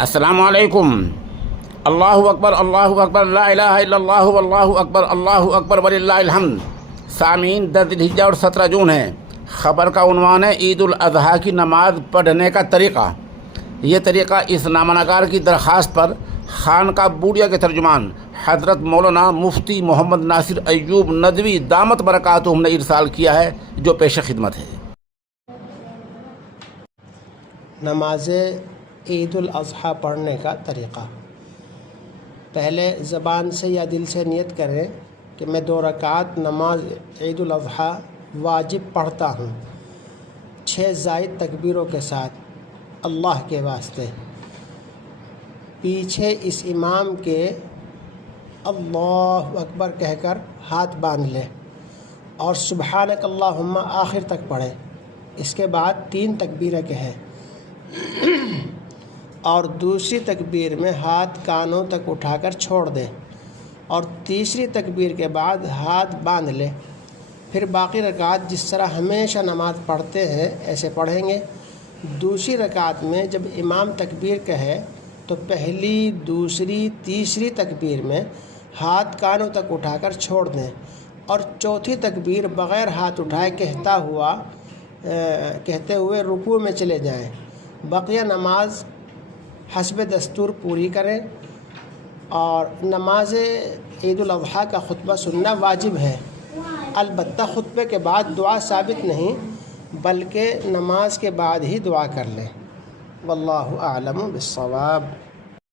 السلام علیکم۔ اللہ اکبر لا الہ الا اللہ واللہ اکبر وللہ الحمد۔ سامعین، 10 ذی الحجہ اور 17 جون ہے۔ خبر کا عنوان ہے عید الاضحیٰ کی نماز پڑھنے کا طریقہ۔ یہ طریقہ اس نامہ نگار کی درخواست پر خانقاہ بوڑیا کے ترجمان حضرت مولانا مفتی محمد ناصر ایوب ندوی دامت برکاتہم نے ارسال کیا ہے، جو پیش خدمت ہے۔ نماز عید الاضحیٰ پڑھنے کا طریقہ۔ پہلے زبان سے یا دل سے نیت کریں کہ میں 2 رکعت نماز عید الاضحیٰ واجب پڑھتا ہوں، 6 زائد تکبیروں کے ساتھ اللہ کے واسطے۔ پیچھے اس امام کے اللہ اکبر کہہ کر ہاتھ باندھ لیں اور سبحانک اللہم آخر تک پڑھیں۔ اس کے بعد 3 تکبیریں کہیں اور دوسری تکبیر میں ہاتھ کانوں تک اٹھا کر چھوڑ دیں اور تیسری تکبیر کے بعد ہاتھ باندھ لیں۔ پھر باقی رکعات جس طرح ہمیشہ نماز پڑھتے ہیں ایسے پڑھیں گے۔ دوسری رکعت میں جب امام تکبیر کہے تو پہلی، دوسری، تیسری تکبیر میں ہاتھ کانوں تک اٹھا کر چھوڑ دیں اور چوتھی تکبیر بغیر ہاتھ اٹھائے کہتے ہوئے رکوع میں چلے جائیں۔ بقیہ نماز حسب دستور پوری کریں۔ اور نماز عید الاضحیٰ کا خطبہ سننا واجب ہے، البتہ خطبے کے بعد دعا ثابت نہیں، بلکہ نماز کے بعد ہی دعا کر لیں۔ واللہ اعلم بالصواب۔